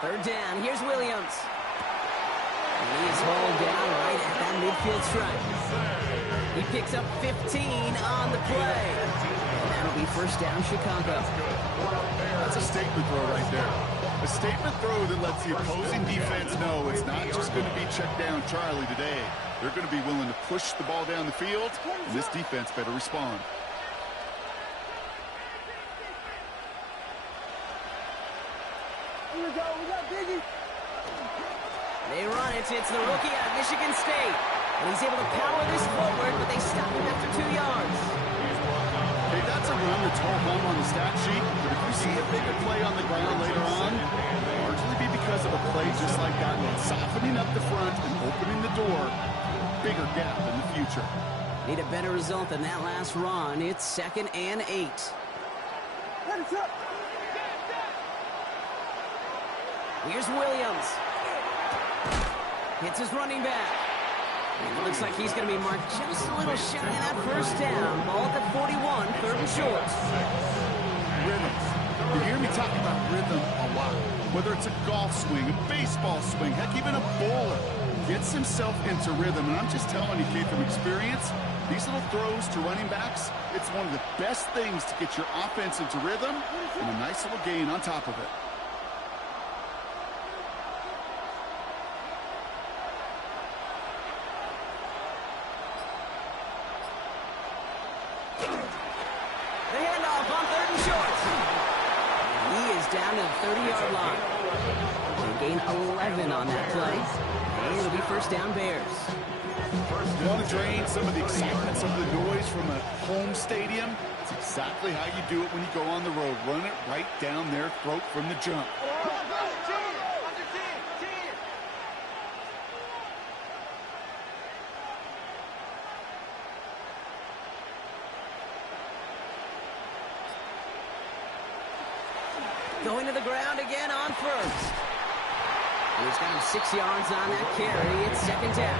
Third down. Here's Williams. And he is hauled down right at that midfield stripe. He picks up 15 on the play. And that'll be first down, Chicago. That's a statement throw right there. A statement throw that lets the opposing defense know it's not just going to be check down Charlie today. They're going to be willing to push the ball down the field, and this defense better respond. Here we go. We got Biggie. They run it. It's the rookie out of Michigan State. And he's able to power this forward, but they stop him after 2 yards. Hey, that's a run that's all hung on the stat sheet, but if you see a bigger play on the ground later on, it'll largely be because of a play just like that one, softening up the front and opening the door. Bigger gap in the future. Need a better result than that last run. It's 2nd and 8. Here's Williams. Hits his running back. And it looks like he's going to be marked just a little shy of that first down. Ball at the 41, 3rd and short. Rhythm. You hear me talk about rhythm a lot. Whether it's a golf swing, a baseball swing, heck, even a bowler gets himself into rhythm. And I'm just telling you, kid, from experience, these little throws to running backs, it's one of the best things to get your offense into rhythm and a nice little gain on top of it. The handoff on 3rd and short. He is down to the 30-yard line. They gain 11 on that play. And it'll be first down, Bears. You want to drain some of the excitement, some of the noise from a home stadium? It's exactly how you do it when you go on the road. Run it right down their throat from the jump. Going to the ground again on first. And he's got him 6 yards on that carry. It's 2nd down.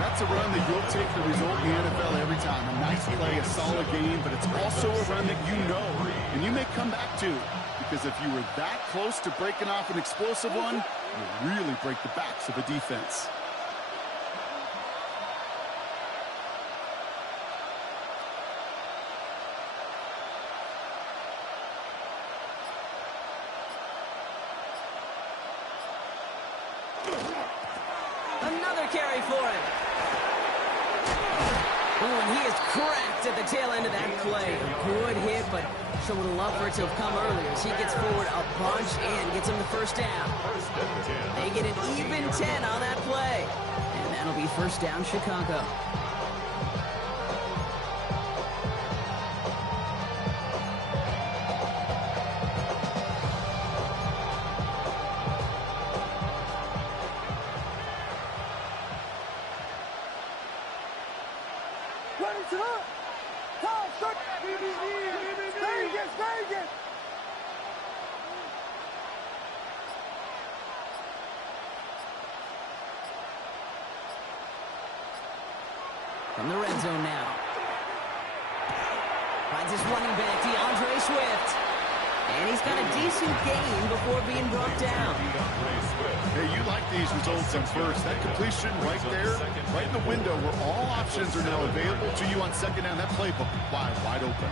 That's a run that you'll take the result in the NFL every time. A nice play, a solid game, but it's also a run that you know and you may come back to. Because if you were that close to breaking off an explosive one, you really break the backs of the defense. Another carry for him. Oh, and he is cracked at the tail end of that play. A good hit, but sure would have loved for it to have come earlier as he gets forward a bunch and gets him the first down. They get an even 10 on that play. And that'll be first down, Chicago. From the red zone now. Finds his running back, DeAndre Swift. And he's got a decent gain before being brought down. Hey, you like these results on first. That completion right there, right in the window where all options are now available to you on 2nd down. That playbook wide open.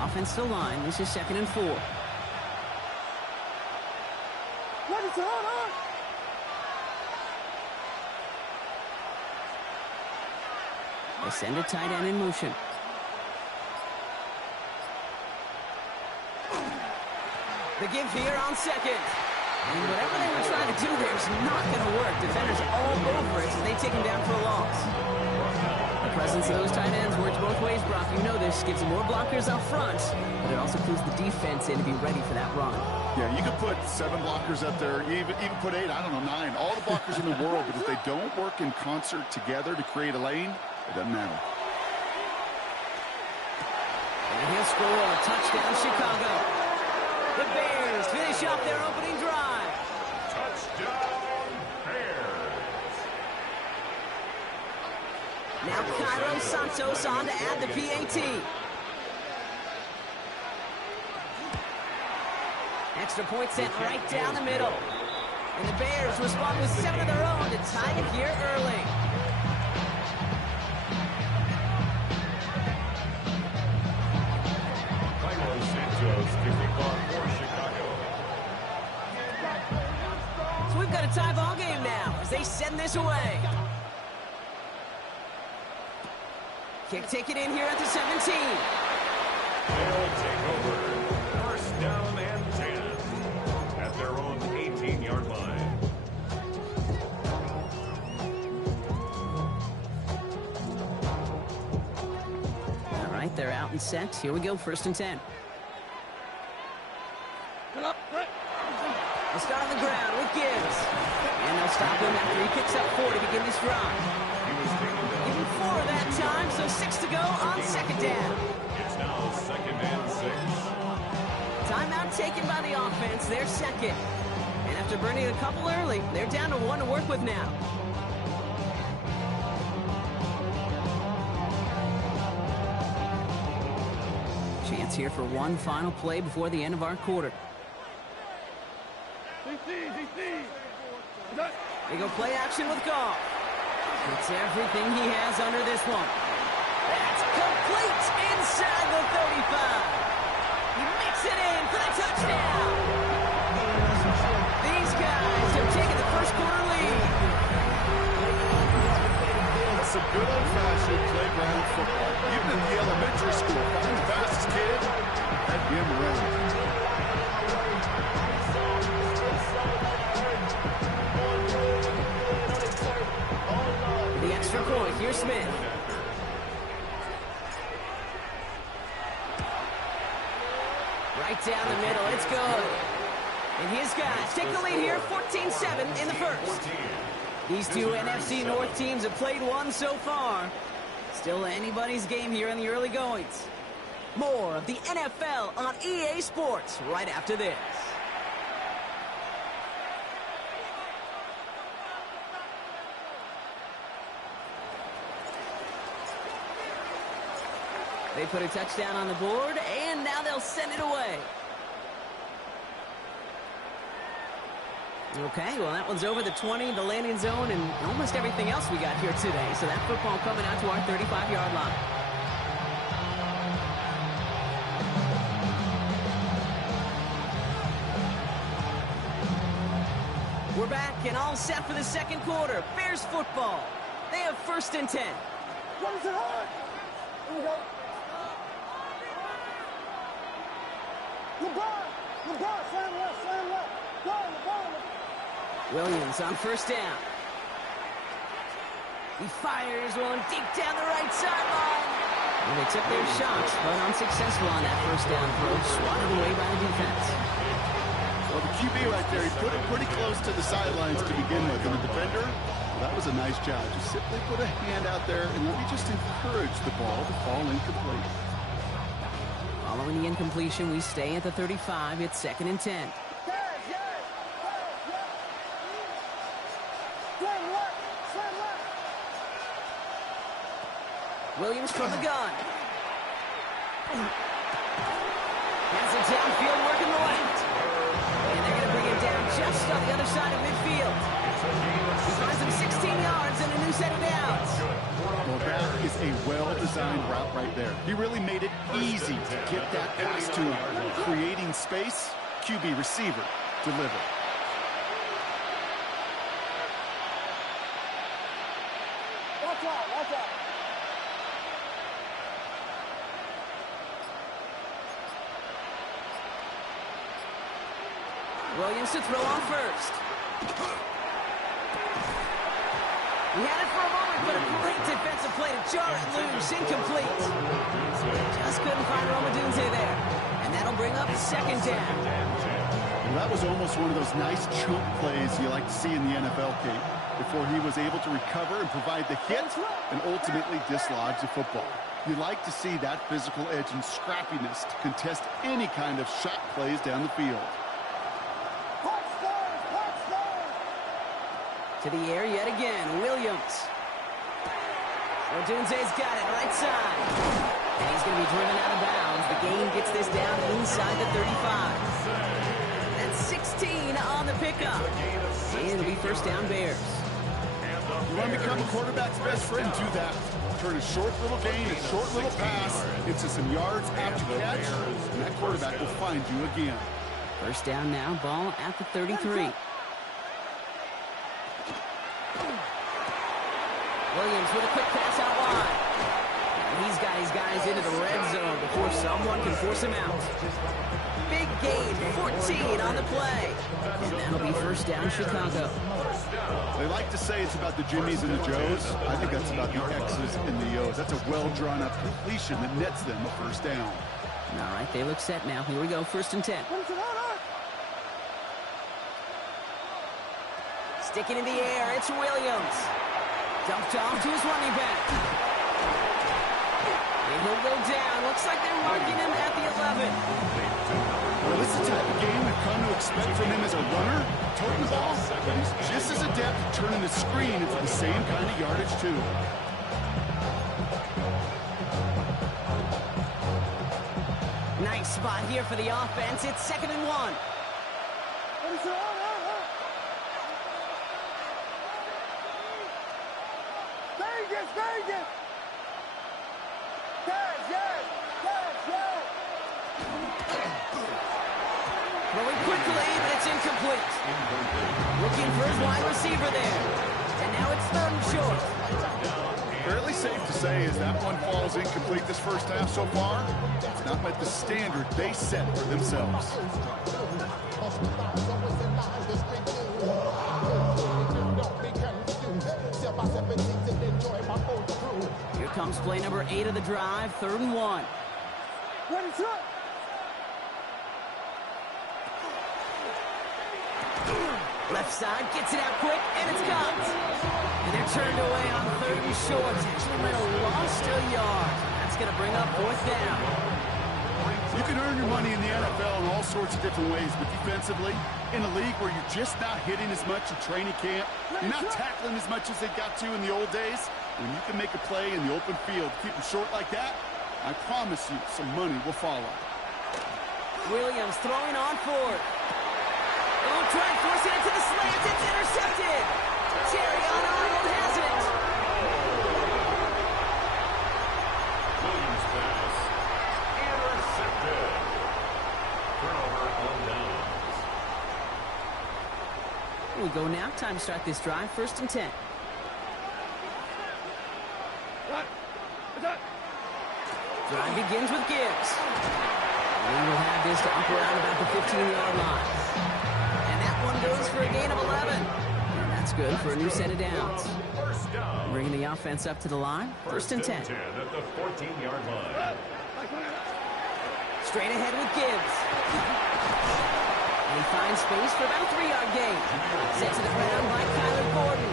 Offensive line, this is 2nd and 4. They send a tight end in motion. The give here on 2nd. And whatever they were trying to do there is not going to work. Defenders all over it as they take him down for a loss. The presence of those tight ends works both ways, Brock. You know this. Gives them more blockers up front, but it also clues the defense in to be ready for that run. Yeah, you could put 7 blockers up there, even put 8, I don't know, 9. All the blockers in the world, but if they don't work in concert together to create a lane, it doesn't matter. And he'll score a touchdown, Chicago. The Bears finish up their opening drive. Touchdown, Bears. Now Cairo Santos on to add the PAT. Extra point sent right down the middle. And the Bears respond with 7 of their own to tie it here early. Cairo Santos kicking off for Chicago. So we've got a tie ball game now as they send this away. Kick taken in here at the 17. They'll take over. First down and 10 at their own 18-yard line. All right, they're out and set. Here we go, 1st and 10. They'll start on the ground with Gibbs. And they'll stop him after he picks up 4 to begin this drive. Give him 4 that time, so 6 to go on 2nd down. It's now 2nd and 6. Timeout taken by the offense, their 2nd. And after burning a couple early, they're down to 1 to work with now. Chance here for one final play before the end of our quarter. They go play action with Goff. It's everything he has under this one. That's complete inside the 35. He makes it in for the touchdown. These guys have taken the first quarter lead. That's some good old-fashioned playground football. Even in the elementary school, find the fastest kid and him running. The extra point, here's Smith. Right down the middle, it's good. And his guys take the lead here, 14-7 in the first. These two NFC North teams have played one so far. Still anybody's game here in the early goings. More of the NFL on EA Sports right after this. They put a touchdown on the board, and now they'll send it away. Okay, well, that one's over the 20, the landing zone, and almost everything else we got here today. So that football coming out to our 35-yard line. We're back and all set for the second quarter. Bears football. They have 1st and 10. What is it hard? Here we go. LeBron, slam left. Go, LeBron. Williams on 1st down. He fires one deep down the right sideline. Well, they took their shots, but unsuccessful on that 1st down throw. Swatted away by the defense. Well, the QB right there, he put it pretty close to the sidelines to begin with. And the defender, well, that was a nice job. Just simply put a hand out there and let me just encourage the ball to fall incomplete. Following the incompletion, we stay at the 35. It's 2nd and 10. Williams from the gun. Has it downfield, working the left. And they're going to bring him down just on the other side of midfield. He finds him 16 yards and a new set of downs. Well, that is a well-designed route right there. He really made it easy to get that pass to him. Creating space, QB receiver, deliver. Watch out. Williams to throw on 1st. He had it for a moment, but a great defensive play to jar it loose. Incomplete. Just couldn't find Romadunze there. And that'll bring up 2nd down. Well, that was almost one of those nice chunk plays you like to see in the NFL, Kate, before he was able to recover and provide the hit and ultimately dislodge the football. You like to see that physical edge and scrappiness to contest any kind of shot plays down the field. To the air yet again, Williams. Odunze's got it, right side. And he's going to be driven out of bounds. The gain gets this down inside the 35. That's 16 on the pickup. And it'll be first down Bears. You want to become a quarterback's best friend, do that. Turn a short little gain, a short little pass into some yards after catch, and that quarterback will find you again. First down now, ball at the 33. Williams with a quick pass out wide. And he's got his guys into the red zone before someone can force him out. Big gain, 14 on the play. And that'll be first down Chicago. They like to say it's about the Jimmies and the Joes. I think that's about the X's and the O's. That's a well-drawn-up completion that nets them a first down. All right, they look set now. Here we go, first and 10. Sticking in the air, it's Williams. Dumped off to his running back. And he'll go down. Looks like they're marking him at the 11. Well, this is the type of game we've come to expect from him as a runner, toting the ball, but he's just as adept at turning the screen into the same kind of yardage, too. Nice spot here for the offense. It's 2nd and 1. Vegas! Yes! Throwing quickly, but it's incomplete. Looking for his wide receiver there. And now it's 3rd and short. Fairly safe to say as that one falls incomplete this first half so far, it's not met the standard they set for themselves. Here comes play number 8 of the drive, 3rd and 1. Left side, gets it out quick, and it's caught. And they're turned away on 3rd and short. Actually might have lost a yard. That's going to bring up 4th down. You can earn your money in the NFL in all sorts of different ways, but defensively, in a league where you're just not hitting as much in training camp, you're not tackling as much as they got to in the old days, when you can make a play in the open field, keep them short like that, I promise you some money will follow. Williams throwing on 4th. Oh, trying to force it into the slant. It's intercepted. Terry Arnold has it. Williams pass. Intercepted. Turnover on downs. We go now. Time to start this drive. 1st and 10. Drive begins with Gibbs. We will have this to up around about the 15-yard line. And that one goes for a gain of 11. And that's good for a new set of downs. Bringing the offense up to the line. 1st and 10. At the 14-yard line. Straight ahead with Gibbs. And he finds space for about a 3-yard gain. Sent to the ground by Kyler Gordon.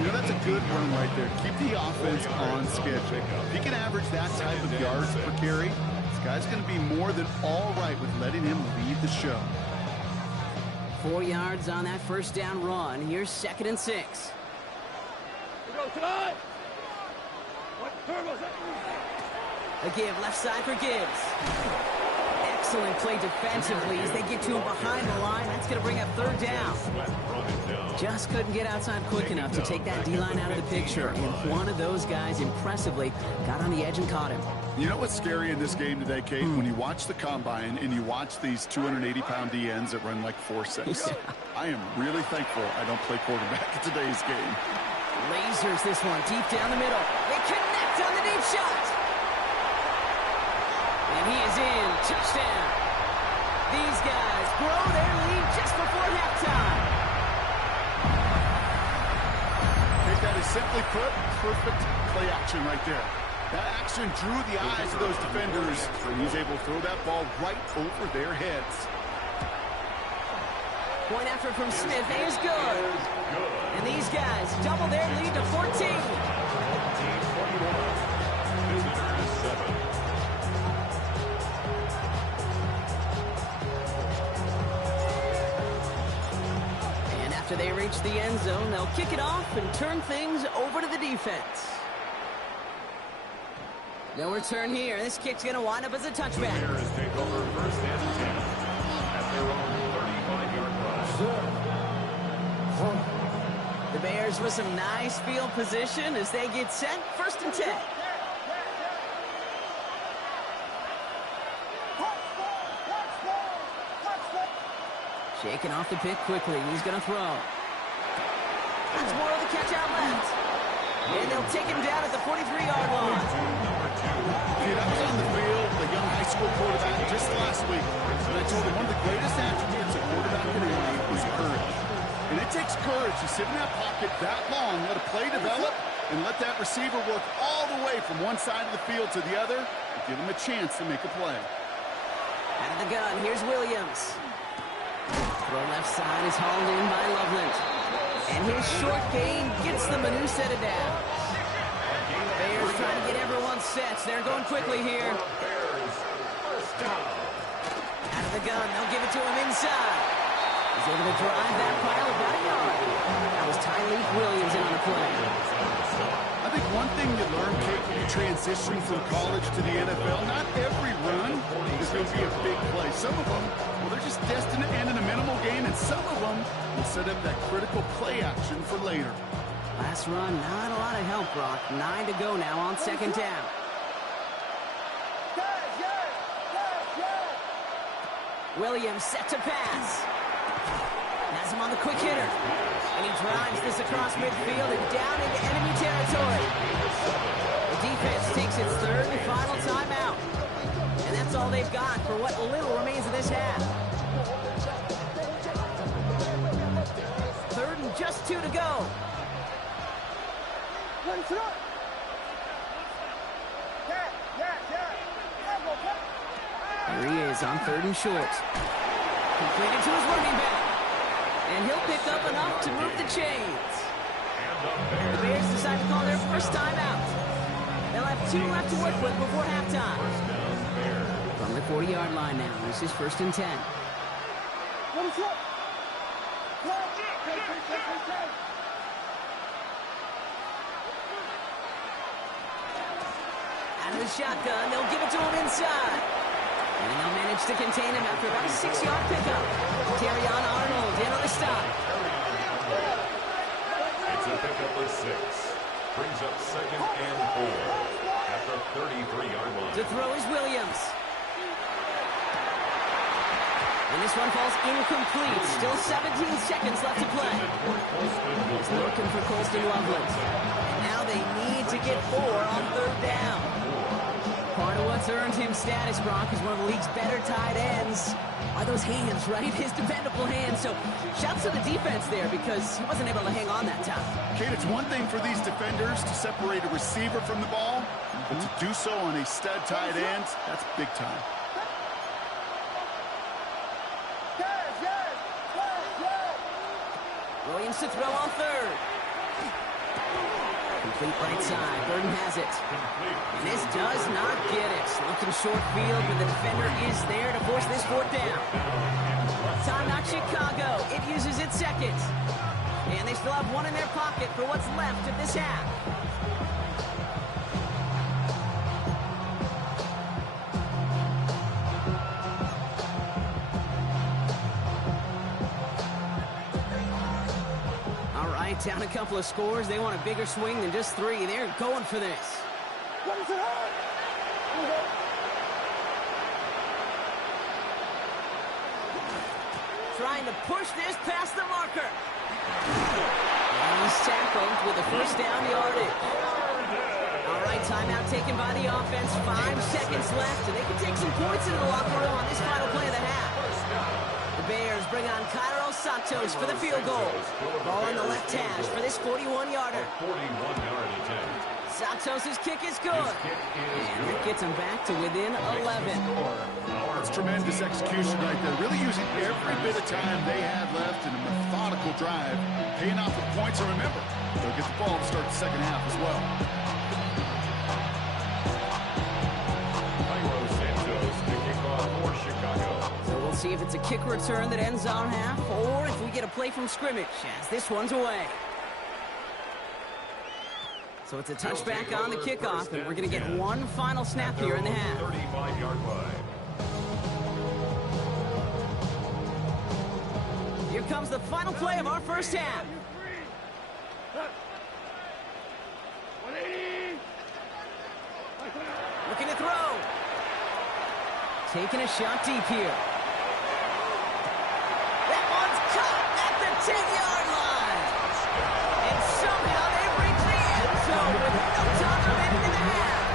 You know, that's a good run right there. Keep the offense on schedule. If he can average that type of yards per carry, this guy's going to be more than all right with letting him lead the show. 4 yards on that first down run. Here's 2nd and 6. A give left side for Gibbs. Excellent play defensively as they get to him behind the line. That's going to bring up 3rd down. Just couldn't get outside quick enough to take that D-line out of the picture. And one of those guys impressively got on the edge and caught him. You know what's scary in this game today, Kate? When you watch the combine and you watch these 280-pound DNs that run like 4.6. Yeah. I am really thankful I don't play quarterback in today's game. Lasers this one deep down the middle. They connect on the deep shot. And he is in. Touchdown. These guys grow their lead just before halftime. Kate, that is simply put, perfect play action right there. That action drew the eyes of those defenders, and he's able to throw that ball right over their heads. Point effort from Smith is good. And these guys double their lead to 14. 14-41. Visitors 7. And after they reach the end zone, they'll kick it off and turn things over to the defense. No return here. This kick's going to wind up as a touchback. Bears take over first and 10 at their own 35-yard line. The Bears with some nice field position as they get set. First and 10. Shaking off the pick quickly. He's going to throw. That's more of the catch out left. And they'll take him down at the 43-yard line. Kid, I was on the field with a young high school quarterback just last week. And I told him one of the greatest attributes a quarterback can have is courage. And it takes courage to sit in that pocket that long, let a play develop, and let that receiver work all the way from one side of the field to the other and give him a chance to make a play. Out of the gun, here's Williams. Throw left side is hauled in by Loveland. And his short gain gets the Manu set it down. Bears trying to get everyone set. They're going quickly here. Out of the gun, they'll give it to him inside. He's able to drive that pile about a yard. That was Tyreek Williams in on the play. I think one thing you learn, Kate, when you transition from college to the NFL, not every run is going to be a big play. Some of them, well, they're just destined to end in a minimal game, and some of them will set up that critical play action for later. Last run, not a lot of help, Brock. 9 to go now on second down. Williams set to pass. Has him on the quick hitter. And he drives this across midfield and down into enemy territory. The defense takes its third and final timeout. And that's all they've got for what little remains of this half. Third and just 2 to go. Here he is on third and short. Completed to his running back. And he'll pick up enough to move the chains. The Bears decide to call their first timeout. They'll have 2 left to work with before halftime. From the 40-yard line now, this is first and 10. Out of the shotgun, they'll give it to him inside. And they'll manage to contain him after about a 6-yard pickup. Terrion Arnold in on the stop. It's a pickup of 6. Brings up second and 4 at the 33-yard line. To throw is Williams. And this one falls incomplete. Still 17 seconds left to play. He's looking for Colston Loveland. And now they need to get 4 on third down. Part of what's earned him status, Brock, is one of the league's better tight ends. Are those hands, right? His dependable hands. So shouts to the defense there because he wasn't able to hang on that time. Kate, it's one thing for these defenders to separate a receiver from the ball, but to do so on a stud tight end, that's big time. Williams to throw on third. Complete right side. Burden has it. And this does not get it. Looking short field, but the defender is there to force this fourth down. Timeout Chicago. It uses its second. And they still have 1 in their pocket for what's left of this half. Down a couple of scores. They want a bigger swing than just 3. They're going for this. Trying to push this past the marker. And he's tackled with a first down yardage. All right, timeout taken by the offense. 5 seconds left, and they can take some points into the locker room on this final play of the half. The Bears bring on Cairo Santos for the field goal. Ball on the left hash for this 41-yarder. 41-yard attempt. Santos' kick is good. And it gets him back to within 11. That's tremendous execution right there. Really using every bit of time they had left in a methodical drive. Paying off the points, and remember, they'll get the ball to start the second half as well. See if it's a kick return that ends our half, or if we get a play from scrimmage, as this one's away. So it's a touchback on the kickoff, and we're going to get one final snap here in the half. 35-yard line. Here comes the final play of our first half. Looking to throw. Taking a shot deep here. That one's caught at the 10-yard line. And somehow they reach the end zone with no time remaining in the half.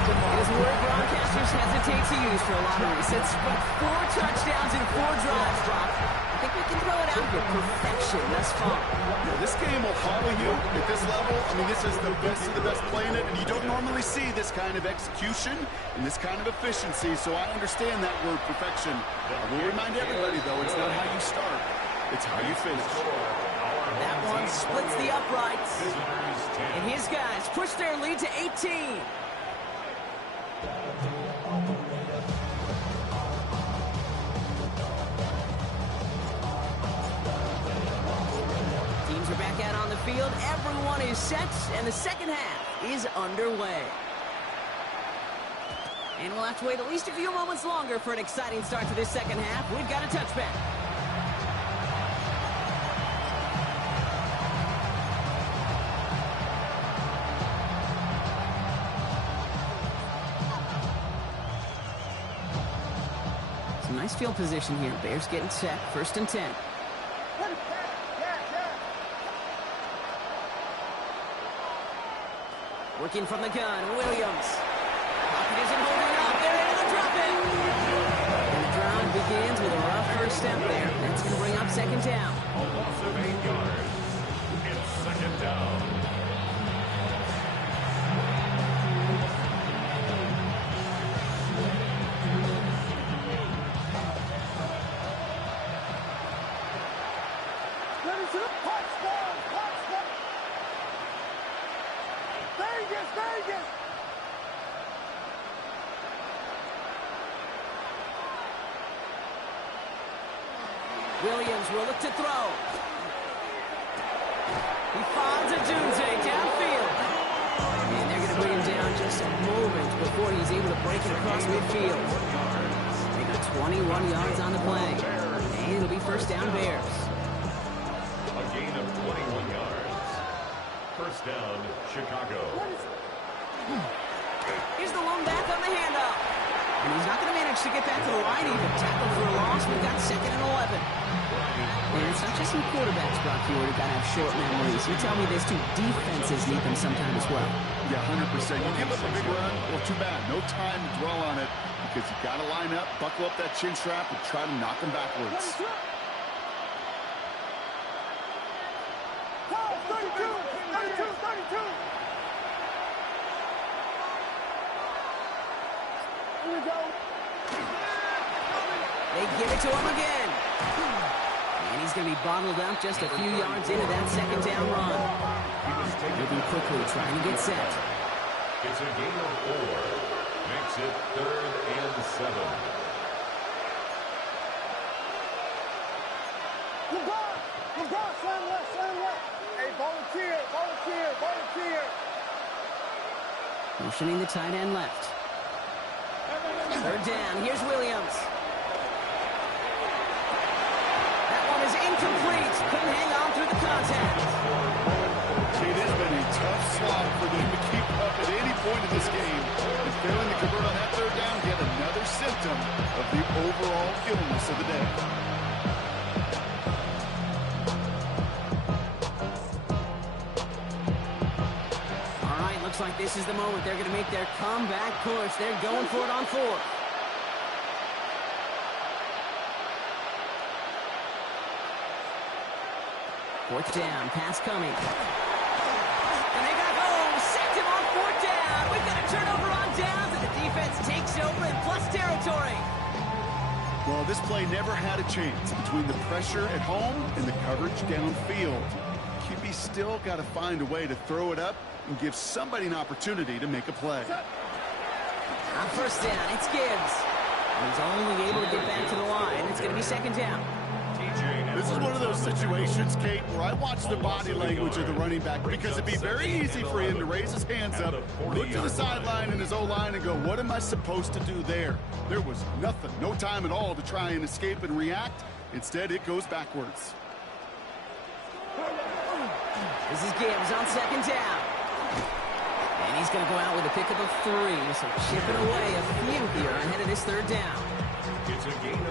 It is a word broadcasters hesitate to use for a lot of resets, but 4 touchdowns in 4 drives, Brock. I think we can throw it out here. Perfection thus far. Yeah, this game will humble you at this level. I mean, this is the best of the best playing it, and you don't normally see this kind of execution and this kind of efficiency, so I understand that word perfection. I will remind everybody, though, it's not how you start, it's how you finish. That one splits the uprights. And his guys push their lead to 18. Teams are back out on the field. Everyone is set, and the second half is underway. And we'll have to wait at least a few moments longer for an exciting start to this second half. We've got a touchback. Some nice field position here. Bears getting set. 1st and 10. Working from the gun, Williams. Pocket isn't holding up. They're able to drop it. And the drive begins with a rough first step there. That's going to bring up 2nd down. A loss of 8 yards. It's 2nd down. Vegas! Williams will look to throw. He finds a Dunze downfield. And they're going to bring him down just a moment before he's able to break it across midfield. They got 21 yards on the play. And it'll be 1st down Bears. A gain of 21 yards. 1st down, Chicago. Here's the lone back on the handoff. And he's not going to manage to get back to the line even. Tackle for a loss. We've got 2nd and 11. And it's not just some quarterbacks, Brock, you got to have short memories. You tell me this too. Defenses need them sometime as well. Yeah, 100%. You give up a big run, well, too bad. No time to dwell on it because you got to line up, buckle up that chin strap, and try to knock them backwards. 32! Here we go. They give it to him again. And he's going to be bottled up just a few yards into that 2nd down run. Moving quickly, trying to get set. It's a gain of 4. Makes it 3rd and 7. LeBron, slam left. Hey, volunteer. Motioning the tight end left. 3rd down. Here's Williams. That one is incomplete. Couldn't hang on through the contact. It has been a tough slog for them to keep up at any point in this game. And failing to convert on that 3rd down, yet another symptom of the overall illness of the day. Looks like this is the moment they're going to make their comeback push. They're going for it on 4th. Fourth down, pass coming. And they got home, sacked him on 4th down. We've got a turnover on downs, and the defense takes over in plus territory. Well, this play never had a chance between the pressure at home and the coverage downfield. QB still got to find a way to throw it up and give somebody an opportunity to make a play. On 1st down, it's Gibbs. And he's only able to get back to the line. It's going to be 2nd down. This is one of those situations, Kate, where I watch the body language of the running back because it'd be very easy for him to raise his hands up, look to the sideline in his O-line and go, what am I supposed to do there? There was nothing, no time at all to try and escape and react. Instead, it goes backwards. This is Gibbs on second down. And he's going to go out with a pickup of 3, so chipping away a few here ahead of this third down.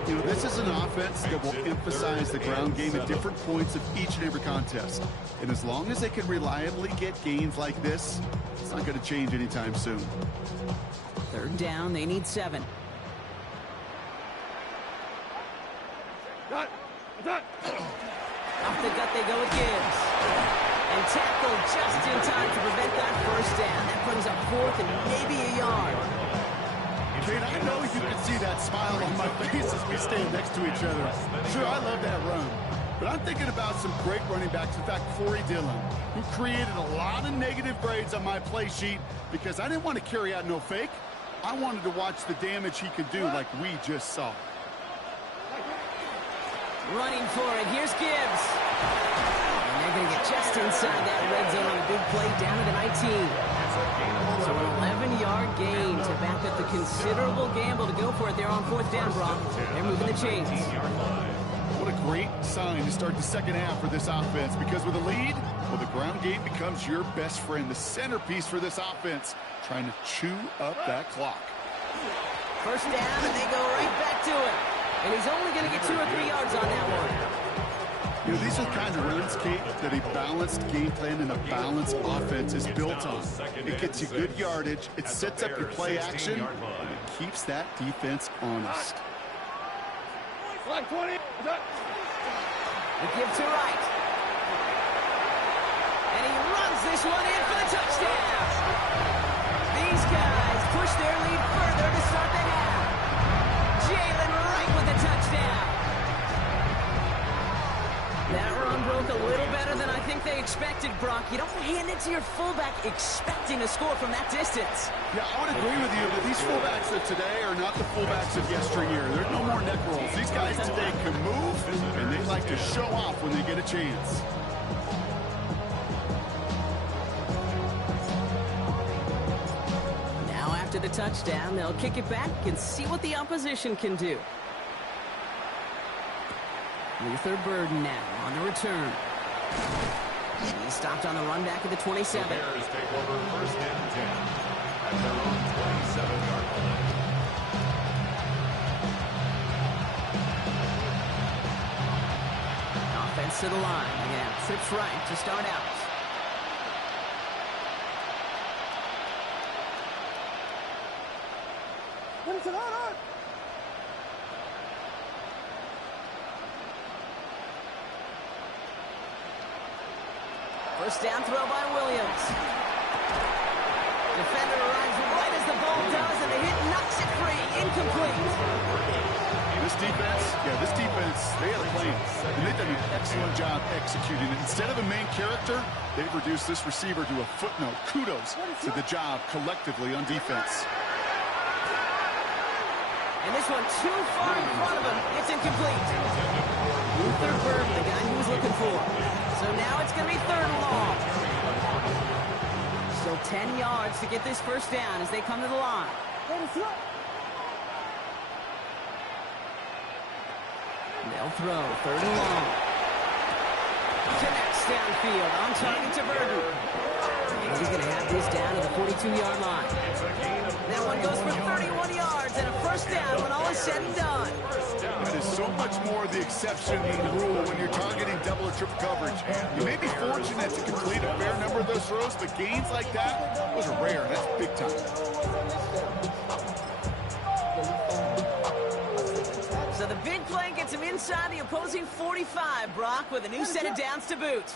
You know, this is an offense that will emphasize the ground game at different points of each and every contest. And as long as they can reliably get gains like this, it's not going to change anytime soon. Third down, they need 7. Off the gut they go with Gibbs. And tackled just in time to prevent that first down. That brings up 4th and maybe a yard. Kate, I know you can see that smile on my face as we stand next to each other. Sure, I love that run. But I'm thinking about some great running backs. In fact, Corey Dillon, who created a lot of negative grades on my play sheet because I didn't want to carry out no fake. I wanted to watch the damage he could do like we just saw. Running for it. Here's Gibbs. And they're going to get just inside that red zone on a big play down to the 19. So an 11-yard gain to back up the considerable gamble to go for it there on 4th down, Brock. They're moving the chains. What a great sign to start the second half for this offense, because with a lead, well, the ground game becomes your best friend, the centerpiece for this offense, trying to chew up that clock. First down, and they go right back to it. And he's only going to get 2 or 3 yards on that one. You know, these are the kind of runs, Kate, that a balanced game plan and a balanced offense is built on. It gets you good yardage, it sets up your play action, and it keeps that defense honest. Flag 20. The give to right. And he runs this one in for the touchdown. These guys push their lead further to start the half. Jalen Wright with the touchdown. That run broke a little better than I think they expected, Brock. You don't hand it to your fullback expecting a score from that distance. Yeah, I would agree with you, but these fullbacks of today are not the fullbacks of yesteryear. There's no more neck rolls. These guys today can move, and they like to show off when they get a chance. Now after the touchdown, they'll kick it back and see what the opposition can do. Luther Burden now on the return. He stopped on the run back at the 27. The Bears take over 1st and 10 at their own 27-yard line. Offense to the line. Again, trips right to start out. Finish it on. First down throw by Williams. Defender arrives right as the ball does, and the hit knocks it free. Incomplete. This defense, they had a plan, and they've done an excellent job executing it. Instead of a main character, they've reduced this receiver to a footnote. Kudos to the job collectively on defense. And this one too far in front of him. It's incomplete. Luther Burden, the guy he was looking for. So now it's going to be 3rd and long. Still 10 yards to get this first down as they come to the line. They'll throw 3rd and long. Connects downfield on target to Burden. And he's going to have this down to the 42-yard line. That one goes for 31 yards and a first down when all is said and done. That is so much more the exception than the rule when you're targeting double or triple coverage. You may be fortunate to complete a fair number of those throws, but gains like that, those are rare. That's big time. So the big play gets him inside the opposing 45, Brock, with a new set of downs to boot.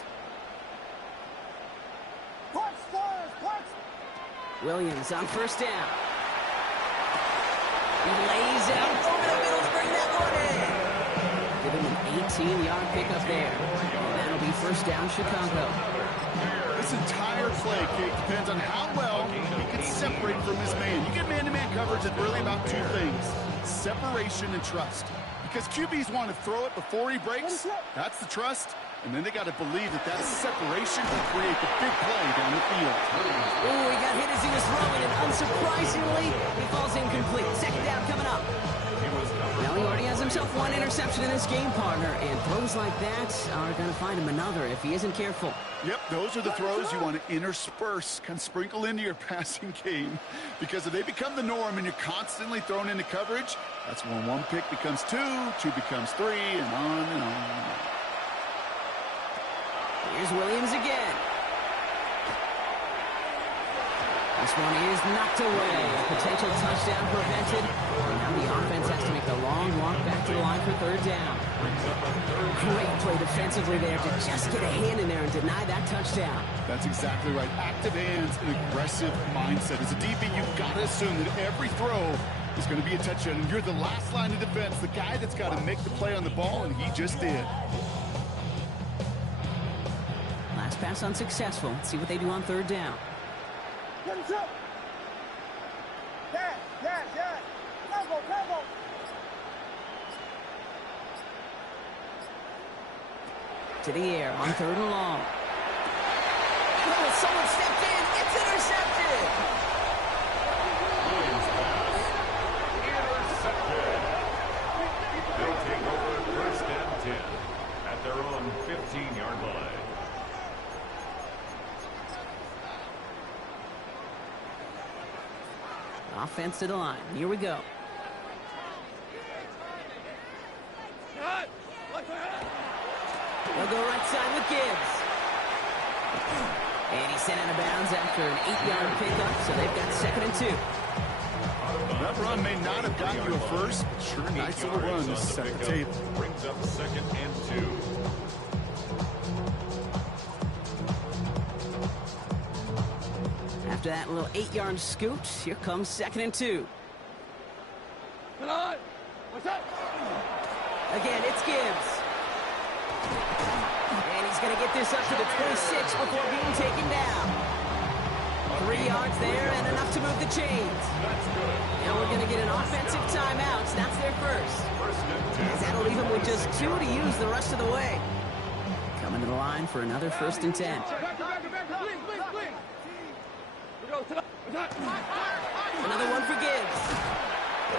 Williams on first down. He lays out over the middle to bring that one in. Give him an 18-yard pickup there. And that'll be first down, Chicago. This entire play, Kate, depends on how well he can separate from his man. You get man-to-man coverage, it's really about 2 things: separation and trust. You because QBs want to throw it before he breaks. That's the trust. And then they got to believe that that separation will create the big play down the field. Oh, he got hit as he was throwing, and unsurprisingly, he falls incomplete. Second down coming up. Now he already has himself one interception in this game, partner, and throws like that are going to find him another if he isn't careful. Yep, those are the throws you want to intersperse, kind of sprinkle into your passing game, because if they become the norm and you're constantly thrown into coverage, that's when one pick becomes two becomes three, and on and on and on. Here's Williams again. This one is knocked away. A potential touchdown prevented. And now the offense has to make the long walk back to the line for third down. Great play defensively there to just get a hand in there and deny that touchdown. That's exactly right. Active hands and aggressive mindset. As a DB, you've got to assume that every throw is going to be a touchdown. And you're the last line of defense, the guy that's got to make the play on the ball, and he just did. Last pass unsuccessful. Let's see what they do on third down. Get him up. Yeah. Combo. To the air on third and long. Oh, someone stepped in. It's intercepted. Williams pass. Intercepted. They'll take over first and 10 at their own 15-yard line. Offense to the line. Here we go. They'll go right side with Gibbs. And he's sent out of bounds after an 8-yard pickup, so they've got second and 2. That run may not have gotten you a first, but sure, nice little run to set the table. Brings up second and 2. After that little 8-yard scoot, here comes second and 2. Come on. What's up? Again, it's Gibbs. And he's going to get this up to the 26 before being taken down. 3 yards there and enough to move the chains. Now we're going to get an offensive timeout. That's their first. As that'll leave them with just 2 to use the rest of the way. Coming to the line for another first and 10. Another one for Gibbs.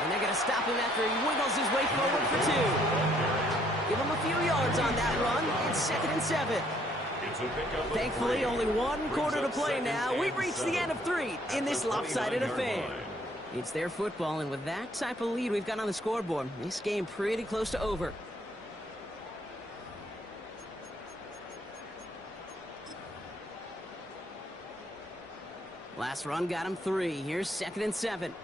And they're going to stop him after he wiggles his way forward for 2. Give him a few yards on that run. It's second and 7. Thankfully, only 1 quarter to play now. We've reached the end of 3 in this lopsided affair. It's their football, and with that type of lead we've got on the scoreboard, this game pretty close to over. Last run got him 3. Here's second and 7.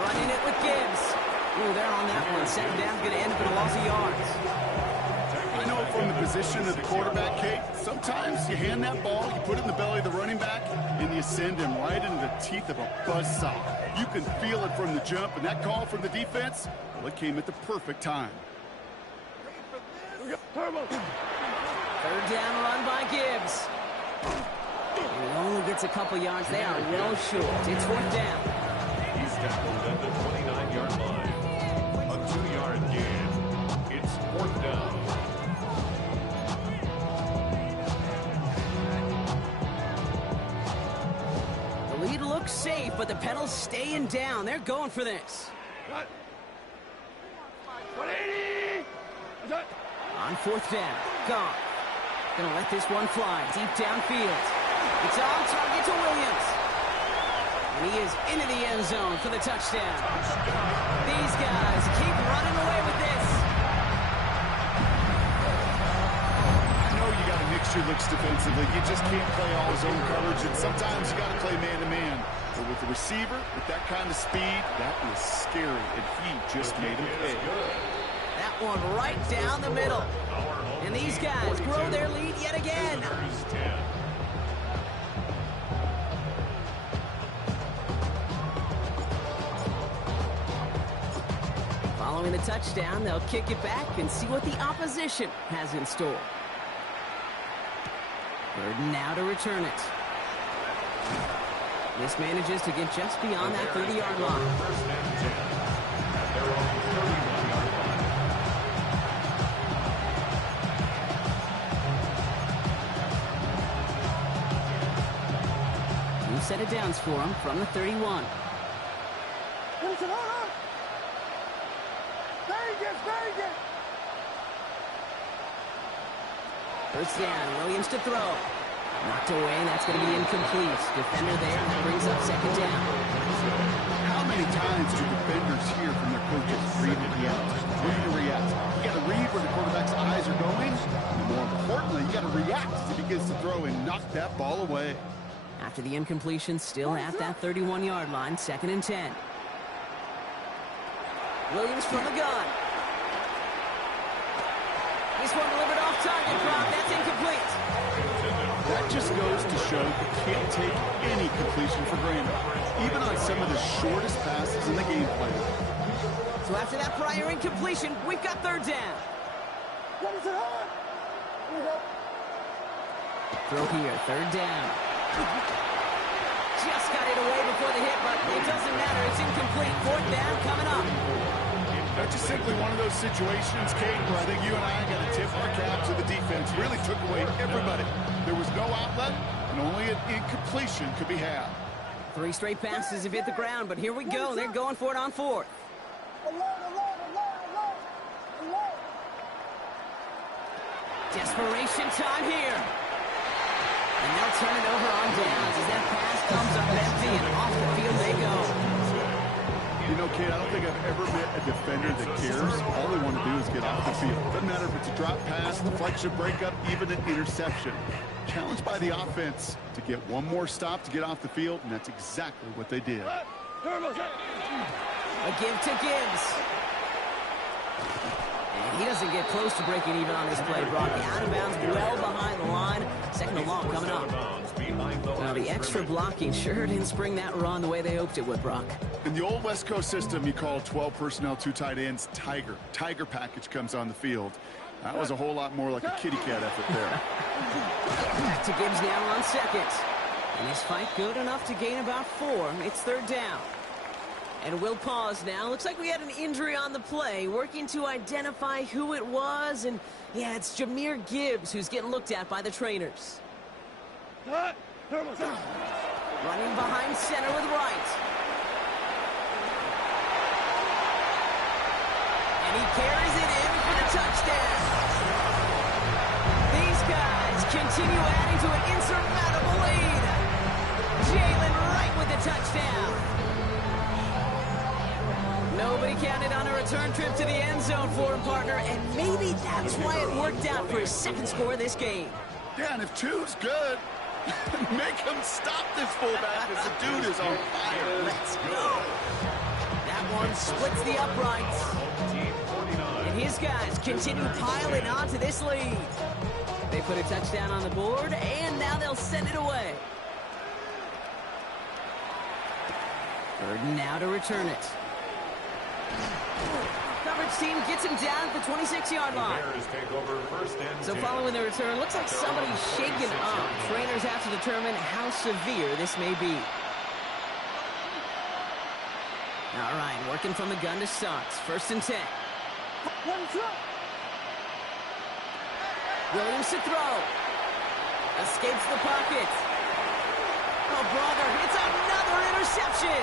Running it with Gibbs. Ooh, they're on that one. Second down's going to end up in a loss of yards. I know from the position of the quarterback, Kate, sometimes you hand that ball, you put it in the belly of the running back, and you send him right into the teeth of a buzzsaw. You can feel it from the jump, and that call from the defense, well, it came at the perfect time. Third down run by Gibbs. And he only gets a couple yards. They are well short. It's fourth down. He's tackled at the 29-yard line. A 2-yard gain. It's fourth down. The lead looks safe, but the pedals staying down. They're going for this. On fourth down. Gone. Gonna let this one fly deep downfield. It's on target to Williams. And he is into the end zone for the touchdown. These guys keep running away with this. I know you got to mix your looks defensively. You just can't play all zone coverage, and sometimes you got to play man-to-man. But with the receiver, with that kind of speed, that is scary, and he just made him pay. That one right down the middle. And these guys grow their lead yet again. Following the touchdown, they'll kick it back and see what the opposition has in store. Third and now to return it. This manages to get just beyond that 30-yard line. First and 10 at their own 31-yard line. New set of downs for him from the 31. First down, Williams to throw. Knocked away, that's going to be incomplete. Defender there, that brings up second down. How many times do defenders hear from their coaches, read and react, read and react? You got to read where the quarterback's eyes are going, and more importantly, you got to react as he begins to throw and knock that ball away. After the incompletion, still at that 31-yard line, second and 10. Williams from the gun. This one delivered off target, Brock. That's incomplete. That just goes to show you can't take any completion for granted, even on some of the shortest passes in the game plan. So after that prior incompletion, we've got third down. Throw here, third down. Just got it away before the hit, but it doesn't matter. It's incomplete. Fourth down coming up. That's just simply one of those situations, Kate, where I think you and I got to tip our cap to the defense. Really took away everybody. There was no outlet, and only an incompletion could be had. 3 straight passes have hit the ground, but here we go. They're going for it on fourth. Desperation time here. And they'll turn it over on downs as that pass comes up empty and off the field they go. You know, Kate, I don't think I've ever met a defender that cares. All they want to do is get off the field. Doesn't matter if it's a drop pass, deflection, breakup, even an interception. Challenged by the offense to get one more stop to get off the field, and that's exactly what they did. A give to Gibbs. And he doesn't get close to breaking even on this play, Brock. The out of bounds well behind the line. Second and long coming up. Now, the extra blocking sure didn't spring that run the way they hoped it would, Brock. In the old West Coast system, you call 12 personnel, 2 tight ends, Tiger. Tiger package comes on the field. That was a whole lot more like a kitty cat effort there. Back to Gibbs now on second. And his fight good enough to gain about 4. It's third down. And we'll pause now. Looks like we had an injury on the play. Working to identify who it was. And, yeah, it's Jahmyr Gibbs who's getting looked at by the trainers. Running behind center with right. And he carries it in for the touchdown. These guys continue adding to an insurmountable lead. Jalen Wright with the touchdown. Nobody counted on a return trip to the end zone for him, partner, and maybe that's why it worked out for his second score of this game. Yeah, and if 2's good, make him stop this fullback because the dude is on fire. Let's go. That one splits the uprights. And his guys continue piling onto this lead. They put a touchdown on the board, and now they'll send it away. Third now to return it. Coverage team gets him down at the 26-yard line. So following the return, looks like somebody's shaken up. Trainers have to determine how severe this may be. All right, working from the gun to start. First and 10. Williams to throw. Escapes the pocket. Oh, brother, it's another interception.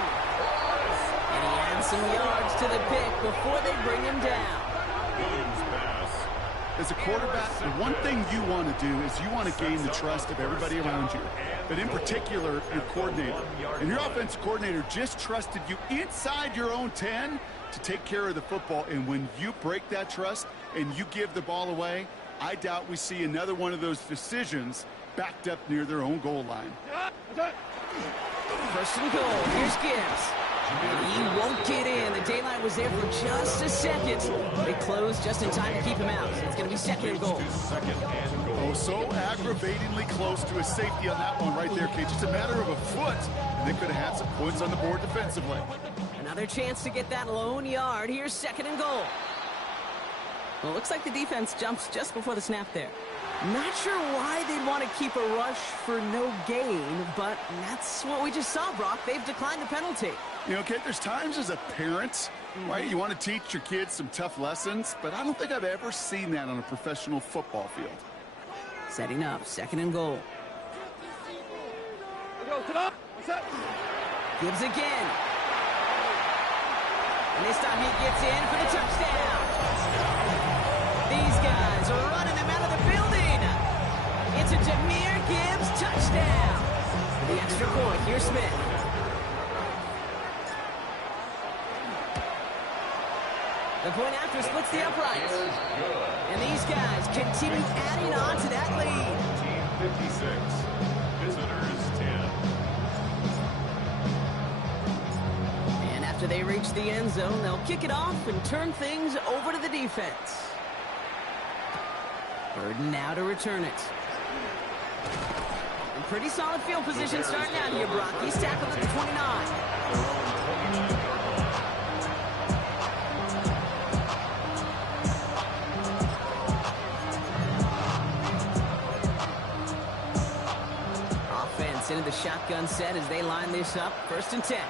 And he adds some yards to the pick before they bring him down. As a quarterback, the one thing you want to do is you want to gain the trust of everybody around you, but in particular, your coordinator. And your offensive coordinator just trusted you inside your own 10 to take care of the football. And when you break that trust and you give the ball away, I doubt we see another one of those decisions backed up near their own goal line. First and goal. Here's Gibbs. And he won't get in. The daylight was there for just a second. They closed just in time to keep him out. It's going to be second and goal. Oh, so aggravatingly close to a safety on that one right there, Kate. Just a matter of a foot, and they could have had some points on the board defensively. Another chance to get that lone yard. Here's second and goal. Well, it looks like the defense jumps just before the snap there. Not sure why they'd want to keep a rush for no gain, but that's what we just saw, Brock. They've declined the penalty. You know, Kate, there's times as a parent, right, you want to teach your kids some tough lessons, but I don't think I've ever seen that on a professional football field. Setting up, 2nd and goal. Gibbs again. And this time he gets in for the touchdown. These guys are running him out of the building. It's a Jahmyr Gibbs touchdown. The extra point, here's Smith. The point after splits the uprights. And these guys continue adding on to that lead. Team 56, visitors 10. And after they reach the end zone, they'll kick it off and turn things over to the defense. Burden now to return it. And pretty solid field position starting out here, Brock. He's tackled at the 29. Offense into the shotgun set as they line this up. 1st and 10.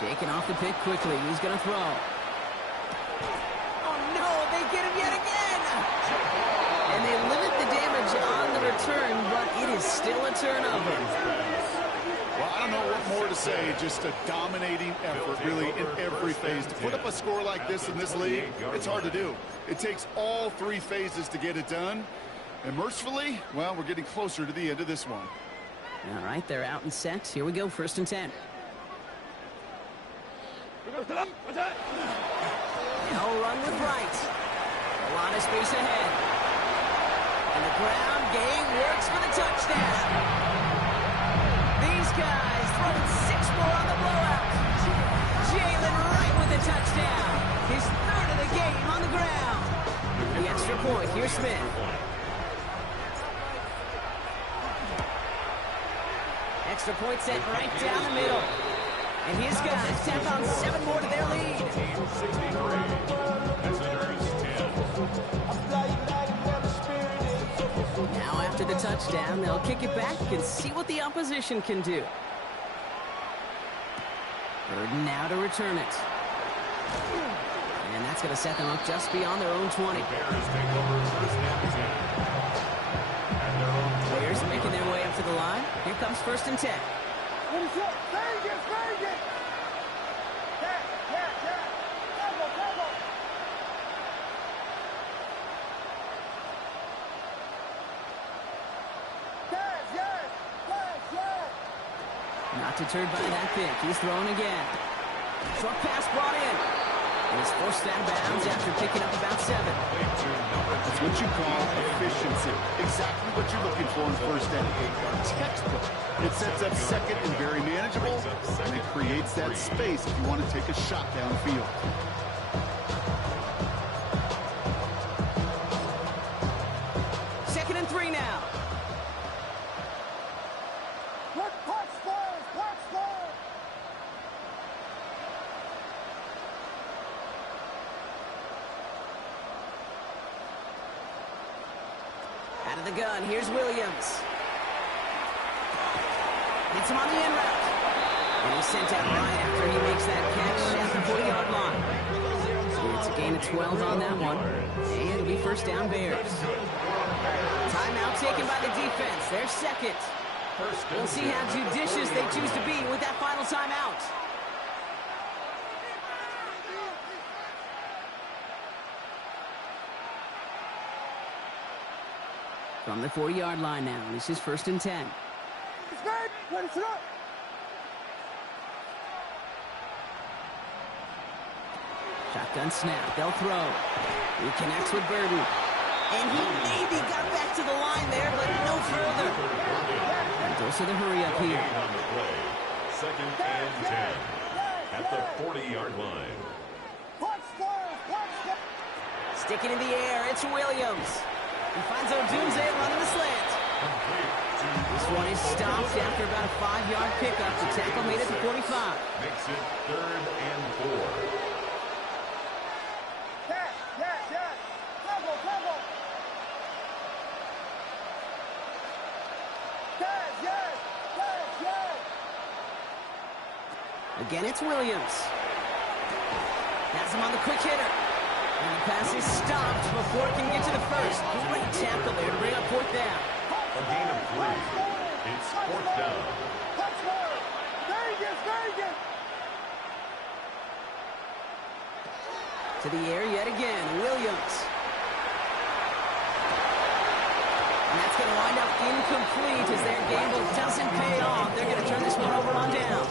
Shaking off the pick quickly. He's going to throw. Oh, no. They get him yet again. And they limit the damage on the return, but it is still a turnover. Well, I don't know what more to say. Just a dominating effort, really, in every phase. To put up a score like this in this league, it's hard to do. It takes all 3 phases to get it done. And mercifully, well, we're getting closer to the end of this one. All right, they're out and set. Here we go, 1st and 10. They'll run with right. A lot of space ahead. And the ground game works for the touchdown. These guys throwing 6 more on the blowout. Jalen Wright with a touchdown. His 3rd of the game on the ground. The extra point, here's Smith. Extra point set right down the middle. And his guys tack on 7 more to their lead. Team 63, visitors 10. Now after the touchdown, they'll kick it back and see what the opposition can do. Burden now to return it. And that's going to set them up just beyond their own 20. Bears take over 1st and 10. At their own 20. Bears making their way up to the line. Here comes 1st and 10. Not deterred by that pick. He's throwing again. Short pass brought in. And he's forced out of bounds after picking up about 7. That's what you call efficiency. Exactly what you're looking for in 1st down. Textbook. It sets up 2nd and very manageable, and it creates that space if you want to take a shot downfield. Second and 3 now. Out of the gun, here's Williams. Hits him on the in route. And he's sent out right after he makes that catch at the 40-yard line. So it's a gain of 12 on that one. And it'll be 1st down Bears. Timeout taken by the defense. Their 2nd. We'll see how judicious they choose to be with that final timeout. From the 40-yard line now. This is 1st and 10. Shotgun snap. They'll throw. He connects with Burden. And he maybe got back to the line there, but no further. And goes to the hurry up here. On the play, 2nd and 10 at the 40-yard line. Sticking in the air, it's Williams. He finds Odunze running the slant. This one is stopped after about a 5-yard pickup. The tackle made it to 45. Makes it 3rd and 4. Yes, yes, yes. Temple, temple. Yes, yes, yes, yes. Again, it's Williams. Has him on the quick hitter. And the pass is stopped before it can get to the first. Great tackle there to bring up 4th down. A gain of 3. It's 4th down. Touchdown. Vegas, Vegas. To the air yet again, Williams. And that's going to wind up incomplete as their gamble doesn't pay off. They're going to turn this one over on downs.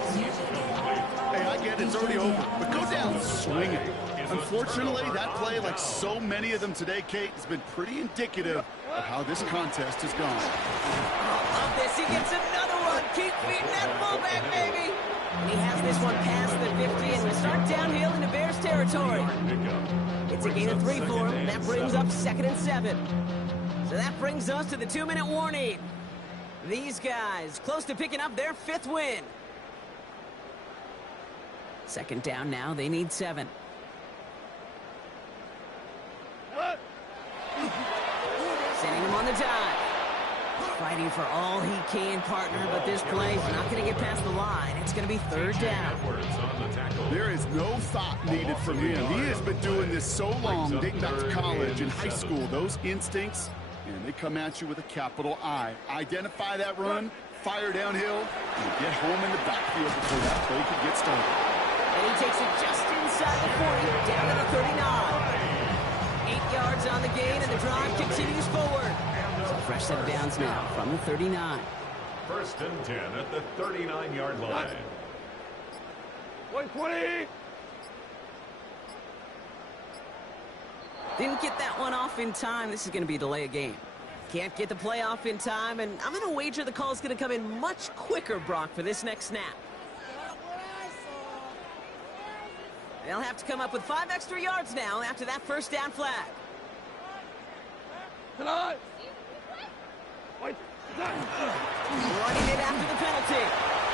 Hey, I get it, it's already over, but go down swinging. Unfortunately, that play, like so many of them today, Kate, has been pretty indicative of how this contest has gone. Love this. He gets another one. Keep feeding that fullback, baby. And he has this one past the 50 and will start downhill into Bears territory. It's a gain of 3 for him. That brings up 2nd and 7. So that brings us to the 2-minute warning. These guys close to picking up their 5th win. 2nd down now. They need 7. Sending him on the dive. Fighting for all he can, partner, but this play is not going to get past the line. It's going to be 3rd down. There is no thought needed from him. He has been doing this so long, dating back to college and high school. Those instincts, and they come at you with a capital I. Identify that run, fire downhill, and get home in the backfield before that play can get started. And he takes it just inside the 40, down to the 39. 8 yards on the gain, and the drive continues forward. So fresh set of downs now from the 39. 1st and 10 at the 39-yard line. 120. Didn't get that one off in time. This is going to be a delay of game. Can't get the play off in time, and I'm going to wager the call is going to come in much quicker, Brock, for this next snap. They'll have to come up with 5 extra yards now after that 1st down flag. Tonight. Running it after the penalty.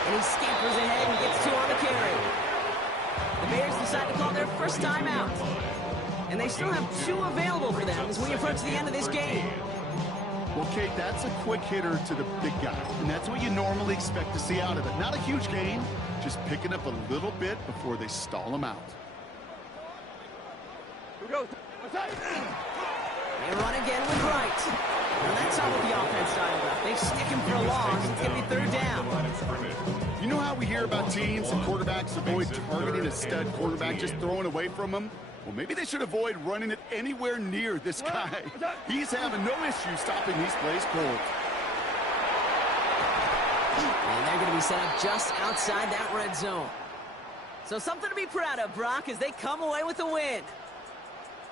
And he scampers ahead and gets 2 on the carry. The Bears decide to call their first timeout. And they still have 2 available for them as we approach the end of this game. Well, Kate, that's a quick hitter to the big guy, and that's what you normally expect to see out of it. Not a huge gain, just picking up a little bit before they stall him out. Here we go. They run again with Wright. Well, that's not what the offense styled up. They stick him for a loss. It's going to be 3rd down. You know how we hear about teams and quarterbacks avoid targeting a stud quarterback, just throwing away from him? Well, maybe they should avoid running it anywhere near this guy. He's having no issue stopping these plays cold. And they're going to be set up just outside that red zone. So something to be proud of, Brock, as they come away with a win.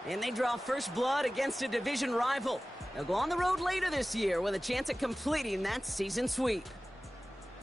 And they draw first blood against a division rival. They'll go on the road later this year with a chance at completing that season sweep.